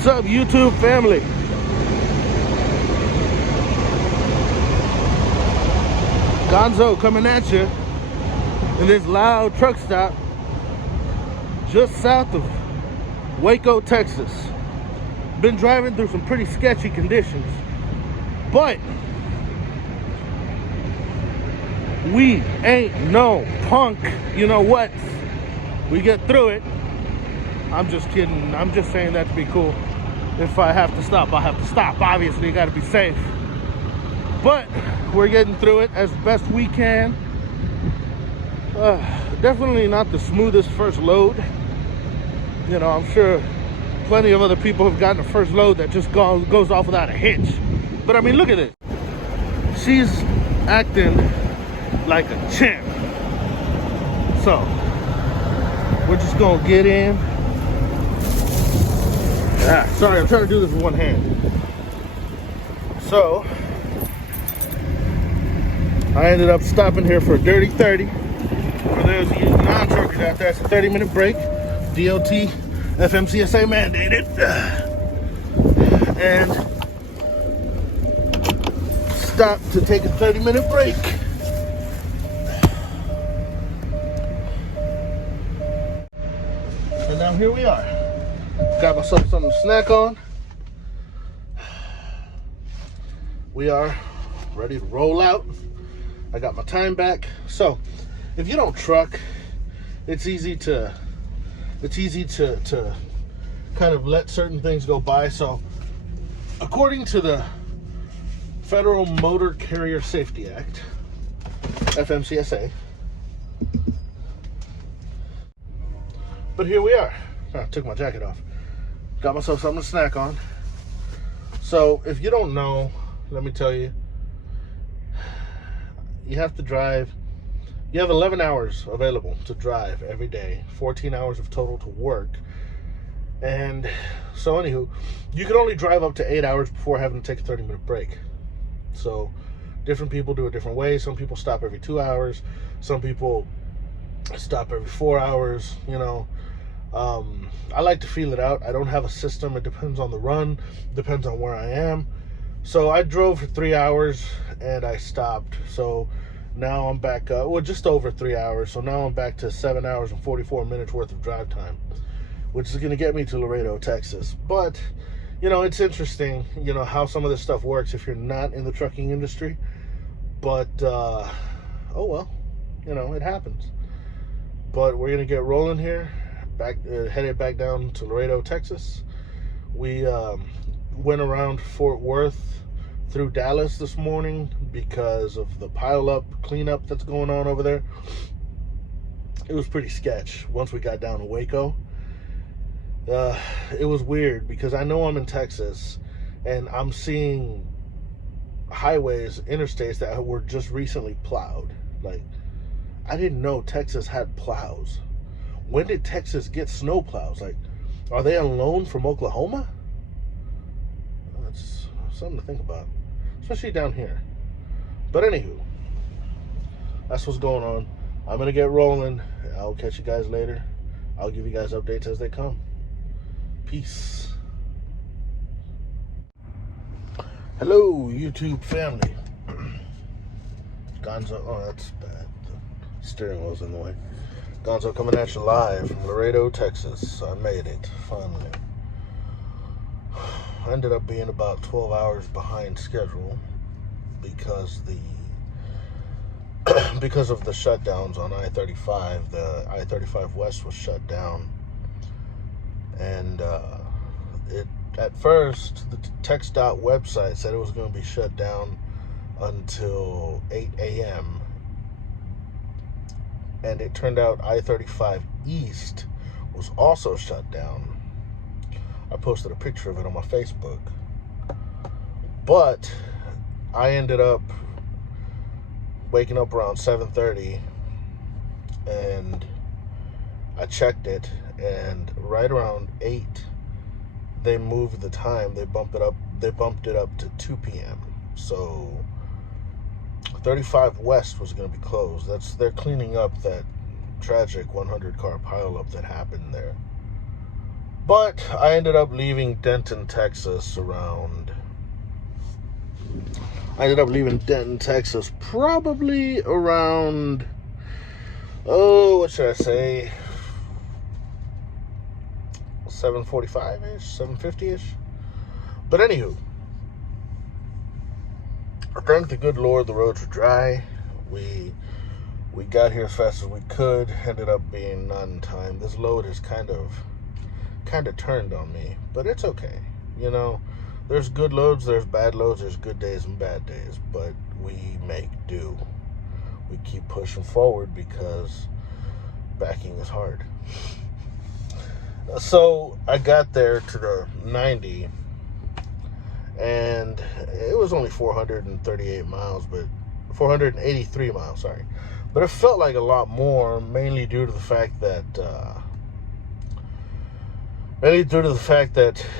What's up, YouTube family? Gonzo coming at you in this loud truck stop just south of Waco, Texas. Been driving through some pretty sketchy conditions, but we ain't no punk. You know what? We get through it. I'm just kidding. I'm just saying that to be cool. If I have to stop, I have to stop. Obviously, you got to be safe. But we're getting through it as best we can. Definitely not the smoothest first load. You know, I'm sure plenty of other people have gotten a first load that just goes off without a hitch. But I mean, look at it. She's acting like a champ. So we're just gonna get in. Sorry, I'm trying to do this with one hand. So I ended up stopping here for a dirty 30. For those of you non-truckers out there, it's a 30-minute break. DOT, FMCSA mandated. And stop to take a 30-minute break. And now here we are. Got myself something to snack on. We are ready to roll out. I got my time back. So if you don't truck, it's easy to kind of let certain things go by. So according to the Federal Motor Carrier Safety Act, FMCSA, but here we are. I took my jacket off. Got myself something to snack on. So if you don't know, let me tell you, you have to drive. You have 11 hours available to drive every day, 14 hours of total to work. And so anywho, you can only drive up to 8 hours before having to take a 30-minute break. So different people do it different ways. Some people stop every 2 hours. Some people stop every 4 hours, you know. I like to feel it out. I don't have a system. It depends on the run, depends on where I am. So I drove for 3 hours and I stopped. So now I'm back, well, just over 3 hours. So now I'm back to 7 hours and 44 minutes worth of drive time, which is going to get me to Laredo, Texas. But, you know, it's interesting, you know, how some of this stuff works if you're not in the trucking industry. But, oh well, you know, it happens. But we're going to get rolling here. Headed back down to Laredo, Texas. We went around Fort Worth through Dallas this morning because of the cleanup that's going on over there. It was pretty sketch once we got down to Waco. It was weird because I know I'm in Texas and I'm seeing highways, interstates that were just recently plowed. Like, I didn't know Texas had plows. When did Texas get snow plows? Like, are they on loan from Oklahoma? That's something to think about, especially down here. But anywho, that's what's going on. I'm going to get rolling. I'll catch you guys later. I'll give you guys updates as they come. Peace. Hello, YouTube family. Gonzo, oh, that's bad. The steering wheel's in the way. Gonzo coming at you live from Laredo, Texas. I made it, finally. I ended up being about 12 hours behind schedule because of the shutdowns on I-35. The I-35 West was shut down. And at first, the TxDOT website said it was going to be shut down until 8 a.m. And it turned out I-35 East was also shut down. I posted a picture of it on my Facebook. But I ended up waking up around 7:30 and I checked it, and right around 8 they moved the time. They bumped it up to 2 p.m. So 35 West was going to be closed. They're cleaning up that tragic 100-car pileup that happened there. But I ended up leaving Denton, Texas probably around, what should I say, 7:45-ish, 7:50-ish. But anywho, thank the good Lord, the roads were dry. We got here as fast as we could. Ended up being not in time. This load is kind of turned on me, but it's okay. You know, there's good loads, there's bad loads, there's good days and bad days, but we make do. We keep pushing forward because backing is hard. So I got there to the 90, and it was only 483 miles, sorry. But it felt like a lot more, mainly due to the fact that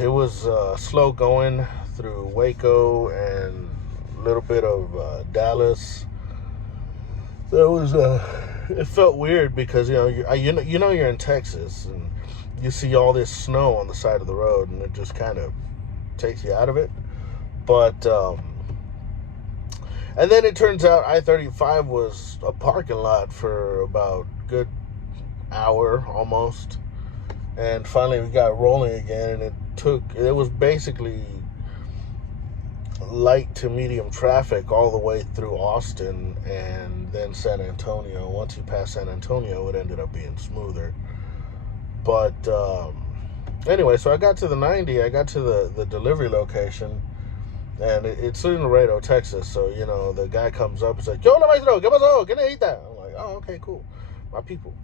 it was slow going through Waco and a little bit of Dallas. It felt weird because you know you're in Texas and you see all this snow on the side of the road, and it just kind of takes you out of it. But and then it turns out I-35 was a parking lot for about a good hour almost. And finally we got rolling again, and it was basically light to medium traffic all the way through Austin and then San Antonio. Once you pass San Antonio, it ended up being smoother. But anyway, so I got to the 90, I got to the delivery location, and it's in Laredo, Texas. So, you know, the guy comes up and says, "Yo, maestro, ¿qué pasó? ¿Qué necesita?" I'm like, "Oh, okay, cool. My people."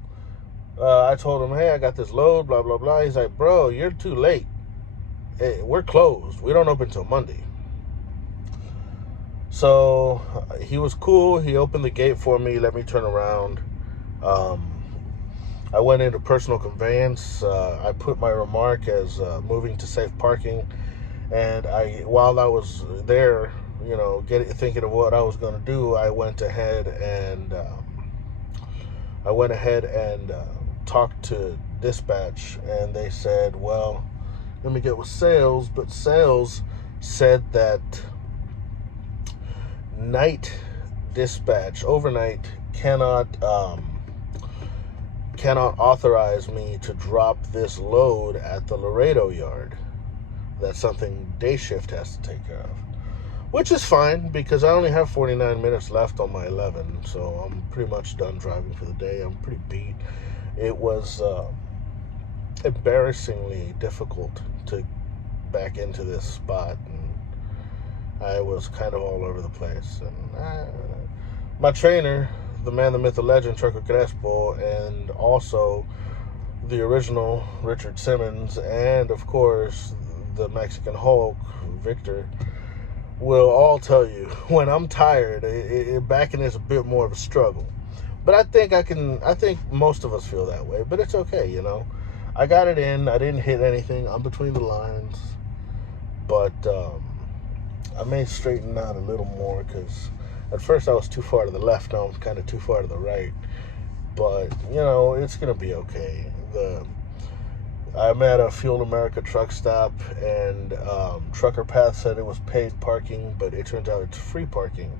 I told him, "Hey, I got this load, blah, blah, blah." He's like, "Bro, you're too late. Hey, we're closed. We don't open till Monday." So he was cool. He opened the gate for me, let me turn around. I went into personal conveyance. I put my remark as moving to safe parking. And while I was there, you know, thinking of what I was going to do, I went ahead and talked to dispatch, and they said, well, let me get with sales, but sales said that night dispatch, overnight, cannot authorize me to drop this load at the Laredo yard. That's something day shift has to take care of, which is fine because I only have 49 minutes left on my 11, so I'm pretty much done driving for the day. I'm pretty beat. It was embarrassingly difficult to back into this spot, and I was kind of all over the place. And my trainer, the man, the myth, the legend, Trucker Crespo, and also the original Richard Simmons, and of course the Mexican Hulk, Victor, will all tell you when I'm tired, backing is a bit more of a struggle. But I think most of us feel that way, but it's okay, you know. I got it in. I didn't hit anything. I'm between the lines. But I may straighten out a little more because at first I was too far to the left. Now I'm kind of too far to the right. But, you know, it's going to be okay. I'm at a Fuel America truck stop, and Trucker Path said it was paid parking, but it turns out it's free parking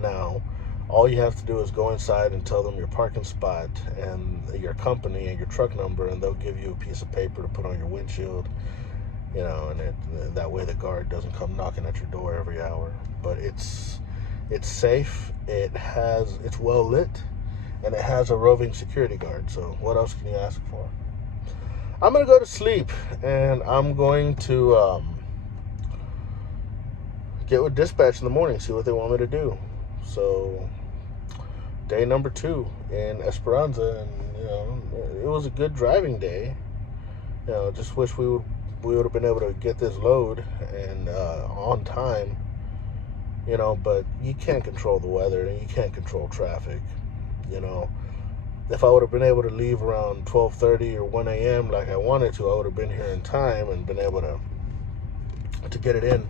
now. All you have to do is go inside and tell them your parking spot and your company and your truck number, and they'll give you a piece of paper to put on your windshield, you know, and that way the guard doesn't come knocking at your door every hour. But it's safe, it's well lit, and it has a roving security guard, so what else can you ask for? I'm going to go to sleep, and I'm going to get with dispatch in the morning, see what they want me to do. So, day number 2 in Esperanza, and, you know, it was a good driving day. You know, just wish we would have been able to get this load and on time, you know, but you can't control the weather, and you can't control traffic, you know. If I would have been able to leave around 12:30 or 1 a.m. like I wanted to, I would have been here in time and been able to get it in,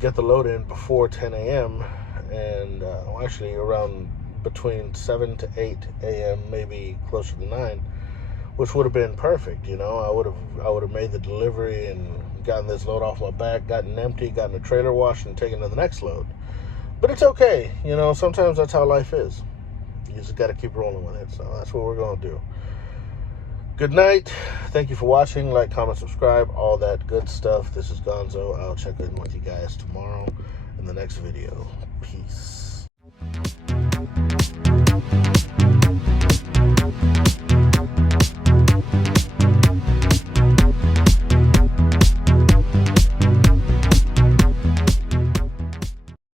get the load in before 10 a.m. and actually around between 7 to 8 a.m., maybe closer to 9, which would have been perfect. You know, I would have made the delivery and gotten this load off my back, gotten empty, gotten a trailer wash, and taken to the next load. But it's okay. You know, sometimes that's how life is. You just got to keep rolling with it. So that's what we're going to do. Good night. Thank you for watching. Like, comment, subscribe, all that good stuff. This is Gonzo. I'll check in with you guys tomorrow in the next video. Peace.